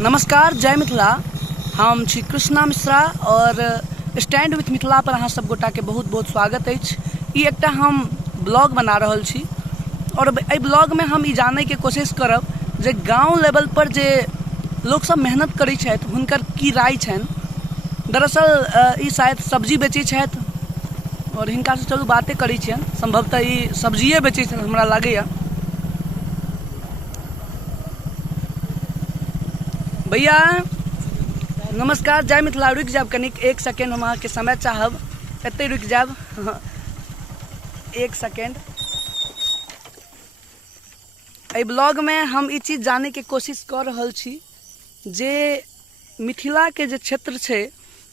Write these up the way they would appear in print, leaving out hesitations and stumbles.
नमस्कार, जय मिथिला। हम छी कृष्णा मिश्रा और स्टैंड विथ मिथिला पर अहाँ सब गोटा के बहुत बहुत स्वागत अछि। ई एकटा हम ब्लॉग बना रहल छी और एहि ब्लॉग में हम ई जाने के कोशिश करब जे गांव लेवल पर जे लोग सब मेहनत करै छथि हुनकर की राय छनि। दरअसल ई शायद सब्जी बेचै छथि और हिनका से चलू बातें करै छियनि। संभवतः ई सब्जिए बेचै छथि हमरा लागैया। भैया नमस्कार, जय मिथिला। रुक जाब कनिक, एक सेकेंड हम अहाँ के समय चाहब। एते रुक जाब, एक सेकेंड। एहि ब्लॉग में हम ई चीज जाने के कोशिश कर रहल छी जे मिथिला के जे क्षेत्र छै,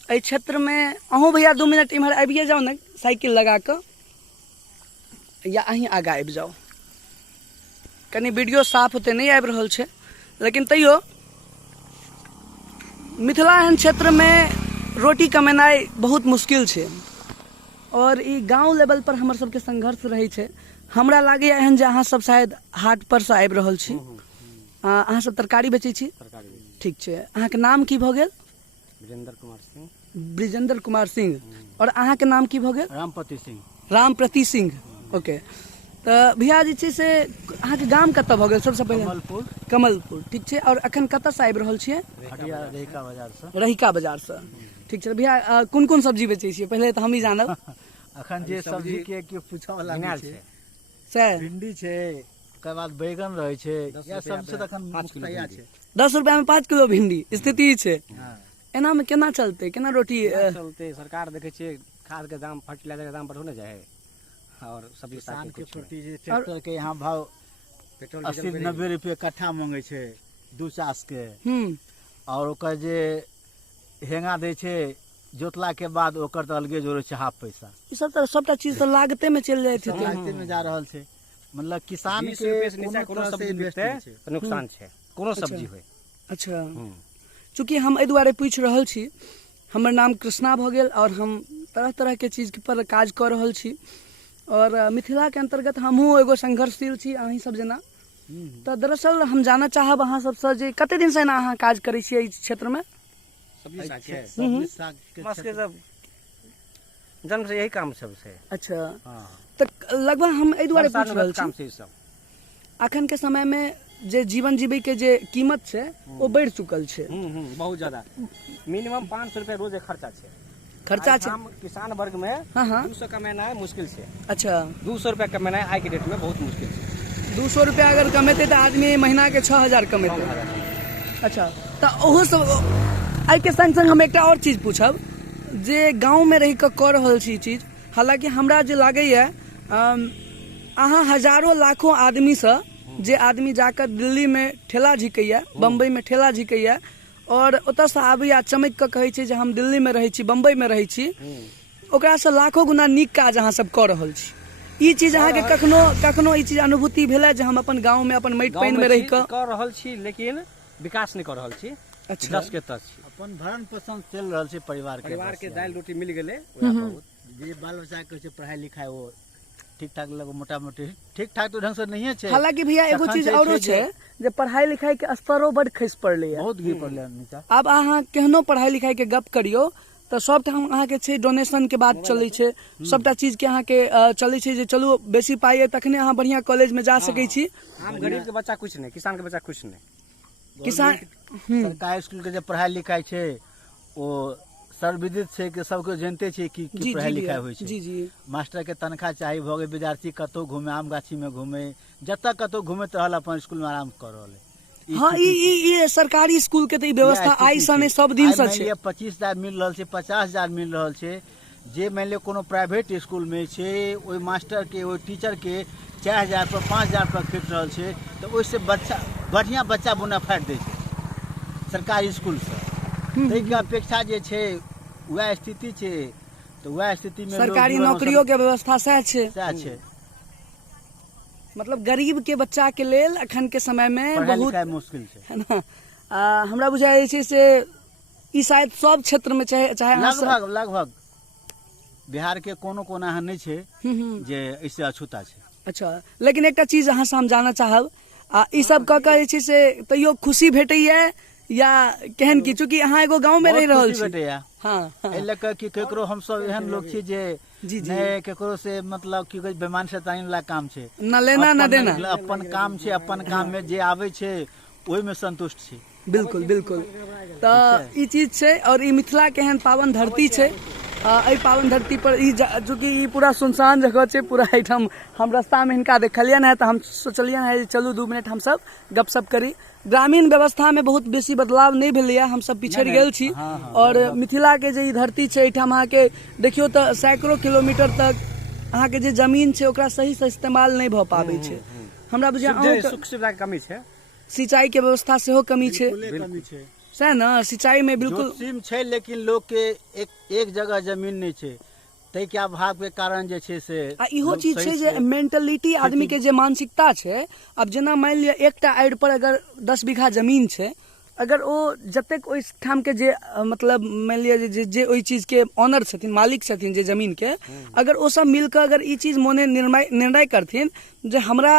एहि क्षेत्र में अहूँ भैया 2 मिनट इम्हर आबिए जाओ ने, साइकिल लगा कऽ, या अहीं आगा आबि जाओ। कनी वीडियो साफ होते नहीं आबि रहल छै, लेकिन तैयो मिथिला एहन क्षेत्र में रोटी कमेनाइ बहुत मुश्किल छै और ई गांव लेवल पर हमर सबके संघर्ष रहै छै। हमरा लागैया एहन जे अहाँ सब शायद हाट पर से आबि रहल छी। अहाँ सब तरकारी बेचै छी? ठीक छै। अहाँके नाम की भऽ गेल? ब्रिजेंद्र कुमार सिंह। ब्रिजेंद्र कुमार सिंह। और अहाँके नाम की भऽ गेल? रामप्रति सिंह। रामप्रति सिंह। ओके। तऽ भैया जे छै से अहाँके गाम कतऽ भऽ गेल सबसँ पहिले? कमलपुर। कमलपुर, ठीक छै। और अखन कतऽसँ आबि रहल छियै? रहिका बाजार से। रहिका बाजार से, ठीक छै। भैया कोन कोन सब्जी बेचै छियै पहिले तऽ हम ही जानब। अखन जे सब्जी के केओ पूछऽ वाला नहि छै। सर भिंडी छै, ओकर बाद बैगन रहै छै, या सब से तखन 5 किलो छै। 10 रुपया में 5 किलो भिंडी स्थिति छै। एना में केना चलते, केना रोटी चलते? सरकार देखे छियै खाद के दाम, फर्टिलाइजर के दाम बढ़ो ने जाए और सब्जी किसान के छोटी जे ट्रैक्टर के यहाँ भाव पेट्रोल 80-90 रुपए कट्ठा मांगे छै 2 चास के। और ओकर जे हेंगा दै छै जोतला के बाद ओकर तो अलगे जोड़े छै हाफ पैसा। ई सब तऽ सबटा चीज तऽ लागते में चल जाए छै। लागते में जा रहल छै। मतलब किसान के कोनो सब्जी बेचते नुकसान छै, कोनो सब्जी होय। अच्छा, चूँकि हम एहि दुआरे पूछि रहल छी, हमर नाम कृष्णा भऽ गेल और हम तरह तरह के चीज पर काज कऽ रहल छी और मिथिला के अंतर्गत हमहूँ एगो संघर्षशील छी अहीं सब जेना। तऽ दरअसल हम जानऽ चाहब अहाँ सबसँ जे कते दिन से एना अहाँ काज करै छियै एहि क्षेत्र में? जन्म से यही काम सब छै। अच्छा, तऽ लगभग हम एहि दुआरे पूछ रहल छी, अखन के समय में जे जीवन जीवे के जे कीमत छै वो बढ़ चुकल छै बहुत ज्यादा। मिनिमम 500 रुपया रोज खर्चा छै। खर्चा छै किसान वर्ग में। 200 कमेनाइ मुश्किल छै। अच्छा, 200 रुपया कमेनाइ आइ के डेट में बहुत मुश्किल छै। 200 रुपया अगर कमेते तो आदमी महीना के 6000 कमेते। अच्छा, तो ओहो सब आई के संग संग हम एक और चीज पूछब जे गांव में रह कऽ रहल छी चीज। हालांकि हमरा जे लागैया अहाँ हजारों लाखों आदमी से जे आदमी जाकर दिल्ली में ठेला झिकैया, बम्बई में ठेला झिकैया और ओतऽ से आबैया चमक कऽ कहै छै जे हम दिल्ली में रहै छी, बम्बई में रहै छी, ओकरा से लाखों गुना नीक काज अहाँ सब कऽ रहल छी। ई चीज अहाँ के कखनो ई चीज अनुभूति भेलै जे हम अपन गांव में अपन माटि पानि में रहि कऽ रहल छी लेकिन विकास नहीं कर रहल छी? अच्छा, 10 के 10 छी। अपन भरण पोषण चल रहल छै, परिवार के दाल रोटी मिल गेले, जे बाल बच्चा के पढ़ाई लिखाई वो ठीक ठाक लगो, मोटा मोटी ठीक ठाक तो ढंग से नहीं है। हालांकि भैया एगो चीज औरो छै जे पढ़ाई लिखाई के स्तरो बड़ खसि पड़ले है, बहुत गिर पड़ले नीचा। अब अहाँ केहनो पढ़ाई लिखाई के गप करियो तो सब ठाम अहाँ के छै डोनेशन के बात चलै छै, सबटा चीज के अहाँ के चलै छै जे चलू बेसी पाई है तखने अहाँ बढ़िया कॉलेज में जा सकै छी। आम गरीब के बच्चा कुछ नहीं, किसान के बच्चा कुछ नहीं। किसान सरकारी स्कूल के जे पढ़ाई लिखाई छै वो सर्वविदित छै कि सबके जानते छै कि पढ़ाई लिखाई होइ छै। जी मास्टर के तनख्वाह चाही भऽ गेल, विद्यार्थी कतौ घूमे, आम गाछी में घूमे, जतऽ कतौ घूमैत रहल अपन स्कूल में आराम कर रहल है। हाँ, ई सरकारी स्कूल के तो व्यवस्था आई सने सब दिन से छै। 25,000 मिल रहल छै, 50,000 मिल रहल छै। जे मान लियो कोनो प्राइवेट स्कूल में छै, ओइ मास्टर के ओइ टीचर के 4000 पर 5000 पर खींच रहल छै, तो ओइसे बच्चा बढ़िया बच्चा बोनाफाइड दै छै सरकारी स्कूल से। तै के अपेक्षा जे छै वह स्थिति छै, तो वह स्थिति में सरकारी नौकरियों के व्यवस्था सह छै। मतलब गरीब के बच्चा के लेल अखन के समय में बहुत मुश्किल है ना। हमरा बुझाय छै से ई शायद सब क्षेत्र में चाहे लगभग बिहार के कोनो कोना एहन नहीं छै जे ऐसे अछूता छै। अच्छा, लेकिन एकटा चीज अहाँ से हम जानना चाहब, ई सब कऽ के जे छै से तैयो खुशी भेटैया या केहन की, चूँकि अहाँ एगो गाँव में रह रहल छी। बेटैया हाँ हाँ। एहि लऽ कऽ कि केकरो हमसब एहन लोग छी जे जी जी। नहि केकरो से मतलब की कहै बेमान शैतानी वाला काम छै, न लेना न देना। अपन काम छै, अपन काम में जे आबै छै ओहि में संतुष्ट छी। बिल्कुल बिल्कुल। तऽ ई चीज छै, और ई मिथिला के एहन पावन धरती छै। एहि पावन धरती पर चूँकि ई पूरा सुनसान जगह छै, पूरा एहिठाम हम रास्ता में हिनका देखलियनि हैं, तऽ हम सोचलियनि हैं चलू 2 मिनट हमसब गपशप करी। ग्रामीण व्यवस्था में बहुत बेसी बदलाव नहीं भेलैए, हमसब पिछड़ गेल छी। और मिथिला के जे ई धरती छै, एहिठाम अहाँके देखियौ तऽ सैकड़ों किलोमीटर तक अहाँके जे जमीन छै ओकरा सही से इस्तेमाल नहीं भऽ पाबै छै। हमरा बुझाइया सुख सुविधा के कमी छै, सिंचाई के व्यवस्था सेहो कमी छै, सैह न, सिंचाई में बिल्कुल जोशीम छै, लेकिन लोग के एक जगह जमीन नहीं छै, तै के अभाव के कारण जे छै से आ इहो चीज छै जे मेंटलिटी आदमी के जे मानसिकता छै। अब जेना मान लिअ एकटा आड़ि पर अगर 10 बीघा जमीन छै, अगर ओ जतेक ओहि ठाम के जे मतलब मान लिअ जे ओहि चीज के ऑनर छथिन, मालिक छथिन जे जमीन के, अगर ओ सब मिलकर अगर ई चीज मोने निर्णय करथिन जे हमरा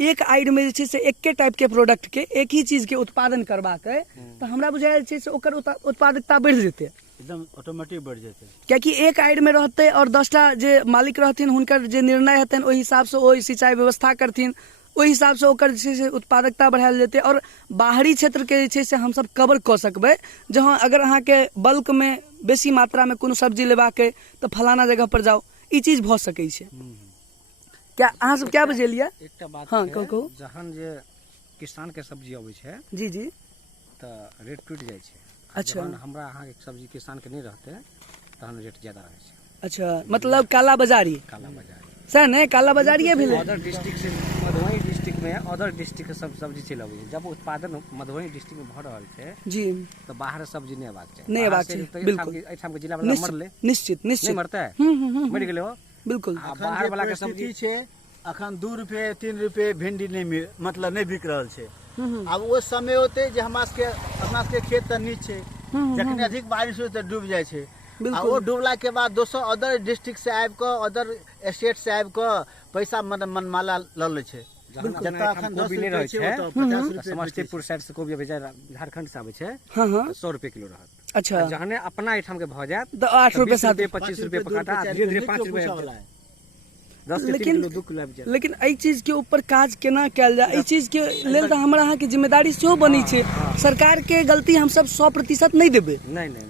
एक आइड में जे छै से एके टाइप के प्रोडक्ट के एक ही चीज के उत्पादन करबाक है, तो हमरा बुझाय छै से ओकर उत्पादकता बढ़ि जेतै, एकदम ऑटोमेटिक बढ़ जेतै। कियाकि एक आइड में रहते और 10टा जे मालिक रहथिन हुनकर जे निर्णय हेतनि ओहि हिसाब से ओ सिंचाई व्यवस्था करथिन, ओहि हिसाब से ओकर जे छै से उत्पादकता बढ़ायल जेतै। और बाहरी क्षेत्र के जे छै से हमसब कवर कऽ सकबै, जहाँ अगर अहाँ के बल्क में बेसी मात्रा में कोनो सब्जी लेबाक है तो फलाना जगह पर जाओ, ई चीज भऽ सकै छै। क्या अहाँ सब क्या बजेलिए? एकटा बात हाँ, छै, कहू। जहन जे किसान के सब्जी अबै छै जी जी। तऽ रेट टूटि जाइ छै। अच्छा। जहन हमरा अहाँ के सब्जी किसान के नहीं रहते तहन रेट ज्यादा रहै छै। अच्छा, मतलब काला बाजारी, काला बाजारी सह ने, काला बाजारिए भेलै। अदर डिस्ट्रिक्ट से मधुबनी डिस्ट्रिक्ट में अदर डिस्ट्रिक्ट के सब सब्जी चलि अबै छै। जब उत्पादन मधुबनी डिस्ट्रिक्ट में भऽ रहल छै जी, तो बाहर सब्जी नहीं अयबाक चाही, नहीं अयबाक चाही, बिल्कुल। एहिठाम के जिला वाला मरले, निश्चित नहीं निश्चित मरतै, मरि गेलै हो, बिल्कुल। आ बाहर वाला के सब्जी छै अखन 2 रुपए 3 रुपए भिंडी नहीं मतलब नहीं बिक रहल छै। अब वो समय होते जे हमरा सबके खेत तऽ नीच छै, जखन अधिक बारिश होइ तऽ डूब जाइ छै, आ वो डूबला के बाद दोसर अदर डिस्ट्रिक्ट से आबि कऽ अदर स्टेट से आबि कऽ पैसा मनमाला लऽ लै छै। जतऽ अखन कोबी नहीं रहै छै, समस्तीपुर साइड से कोबी अबै छै, झारखंड से आबै छै, 100 रुपए किलो रहत। अच्छा, जहने अपना एहिठाम के भऽ जायत तो 8 रुपए 7 रुपए 25 रुपए पर काटा, धीरे धीरे 5 रुपए 10 के 3 किलो 2 किलो आबि जायत। लेकिन एहि चीज के ऊपर काज केना कैल जाए, एहि चीज के लेल तऽ हमरा अहाँ के जिम्मेदारी सेहो बनै छै। सरकार के गलती हम सब 100% नहीं देबै, नहीं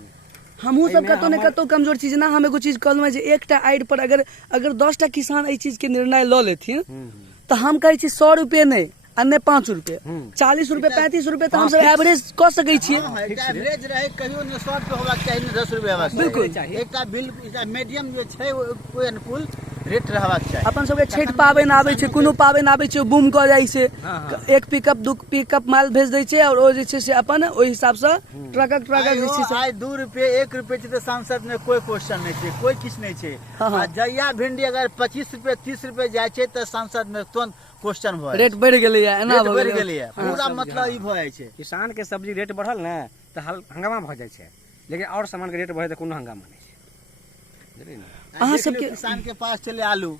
हमहू सब कतौ ने कतौ कमजोर छी। जेना हम एगो चीज कहलहुँ जे एकटा आड़ि पर अगर 10टा किसान एहि चीज के निर्णय लऽ लेथिन तो हम कहै छी 100 रुपए नहीं आ ने 5 रुपए, 40 रुपए 35 रुपए तो हम सब एवरेज कऽ सकै छियै। एवरेज रहे कहियो ने 100 रुपए होबाक चाही, ने 10 रुपए होबाक चाही, बिल्कुल। एकटा बिल मीडियम जे छै ओहि अनुकूल रेट रहबाक चाही। अपन सबके छठि पाबनि आबै छै, कोनो पाबनि आबै छै बूम कऽ जाइ छै, एक पिकअप 2 पिकअप माल भेज दै छै और ओ जे छै से अपन ओहि हिसाब से ट्रकक जे छै से आइ 2 रुपए 1 रुपए छै तऽ सांसद में कोई क्वेश्चन नहीं छै, कोई किछ नहीं छै। आ जहिया भिंडी अगर 25 रुपए 30 रुपए जाइ छै तऽ सांसद में तुरंत क्वेश्चन भऽ रेट बढ़ि गेलै है, एना बढ़ि गेलै है, पूरा मतलब ई भऽ जाइ छै। किसान के सब्जी रेट बढ़ल ने तऽ हंगामा भऽ जाइ छै, लेकिन और सामान के रेट बढ़े तऽ कोनो हंगामा नहीं छै, बुझलियै ने। अहाँ सबके किसान के पास चले आलू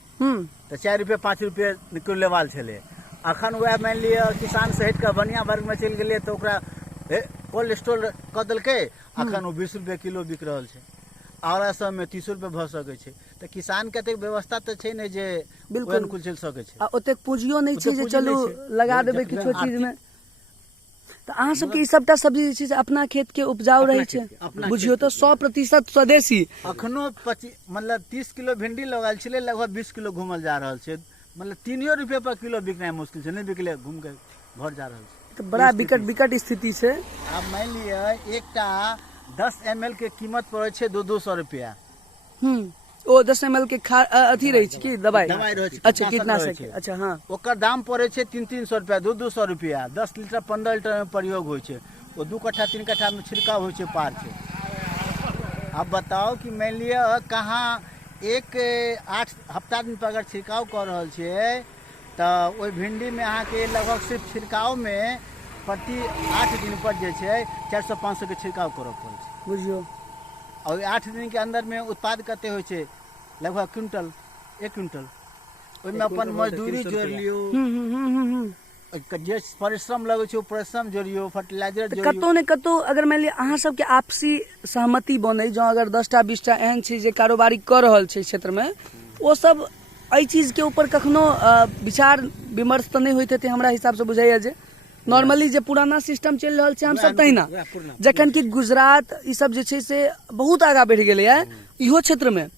तो 4 रुपए 5 रुपए किलो लेवाल छले, अखन वह मान लिअ किसान से हट के बढ़िया वर्ग में चल गेलै तो ओकरा कोल्ड स्टोर कऽ देलकै, अखन वो 20 रुपए किलो बिक रहल छै, और सब में 30 रुपए भऽ सकै छै। तऽ किसान के एतेक व्यवस्था तऽ छै ने जे बिल्कुल अनुकूल चलि सकै छै, आ ओतेक पूंजियो नहीं छै जे चलू लगा देबै किछो चीज में। तऽ अहाँ सबके ई सबटा सब्जी जे छै से अपना खेत के उपजाऊ रहै छै, बुझियो तऽ 100% स्वदेशी। अखनो मतलब 30 किलो भिंडी लगाल छलै, लगभग 20 किलो घूमल जा रहल छै, मतलब 3 रुपए पर किलो बिकनाइ मुश्किल छै, नहीं बिकले घूम के घर जा रहल छै। तो बड़ा विकट स्थिति छै। अब मान लिअ एकटा 10 ml के कीमत पड़े छै 200 रुपया। ओ 10 ml के अथी रहै छै कि दवाई रहै छै, अच्छा कीटनाशक। अच्छा हाँ, ओकर दाम पड़े छै 300 रुपया 200 रुपया, 10 लीटर 15 लीटर में प्रयोग होइ छै, वो 2 कट्ठा 3 कट्ठा में छिड़काव होइ छै पार छै। अब बताओ कि मान लिअ कहाँ 8 हफ्ता दिन पर अगर छिड़काव कर रहल छियै तऽ ओहि भिंडी में अहाँ के लगभग सिर्फ छिड़काव में प्रति 8 दिन पर जे छै 400-500 के छिड़काव करऽ पड़ै छै, बुझियो। और 8 दिन के अंदर में उत्पाद कते होइ छै, लगभग क्विंटल 1 क्विंटल, ओहिमे अपन मजदूरी जोड़ लियो जे परिश्रम लगे छै, ओ परिश्रम जोड़ियो, फर्टिलाइजर तो जोड़ियो। कतौ ने कतौ अगर मान लिअ अहाँ सबके आपसी सहमति बने, जो अगर 10टा 20टा एहन छै जे कारोबारी कर रहल छै क्षेत्र में, ओ सब एहि चीज के ऊपर कखनो विचार विमर्श तो नहीं होइत हेतै हमरा हिसाब से बुझाइया जे नॉर्मली जे पुराना सिस्टम चलि रहल छै हम सब तहिना, जखन कि गुजरात ई सब जे छै से बहुत आगा बढ़ि गेलै है इहो क्षेत्र में।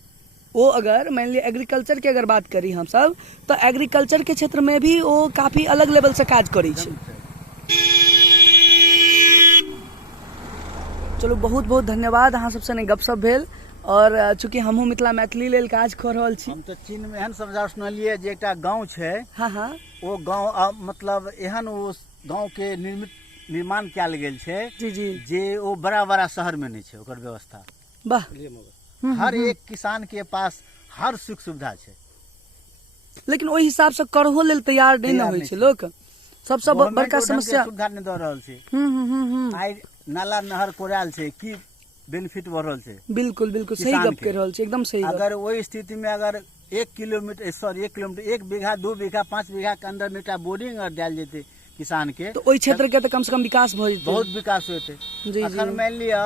वो अगर मान लिया एग्रीकल्चर के अगर बात करी हम सब, तो एग्रीकल्चर के क्षेत्र में भी वो काफी अलग लेवल से काज करै छै। चलो बहुत बहुत धन्यवाद, अहाँ सबसे ने गपशप भेल, और चूंकि हमहूँ मिथिला मैथिली लेल काज कऽ रहल छी। हम तो चीन में एहन समाचार सुनलियै जे एकटा गांव छै, हाँ हाँ ओ गांव मतलब एहन ओ गांव के निर्माण कयल गेल छै जी जी जे ओ बड़ा बड़ा शहर में नहीं छै ओकर व्यवस्था। वाह, हर एक किसान के पास हर सुख सुविधा छै, लेकिन ओहि हिसाब से करहो लेल तैयार नहीं न होइ छै लोग। सबसे बड़का समस्या सुविधा नहीं दऽ रहल छै। हम्म। आइ नाला नहर कोरायल छै, की बेनिफिट बढ़ रहल छै। बिल्कुल बिल्कुल सही किसान गप के। कह रहल छी, एकदम सही गप। अगर वही स्थिति में अगर 1 किलोमीटर 1 बीघा 2 बीघा 5 बीघा के अंदर में एकटा बोरिंग अगर डाल जेतै किसान के, तो ओहि क्षेत्र के तो कम से कम विकास भऽ जेतै, बहुत विकास होते। जी जी अखन मान लिअ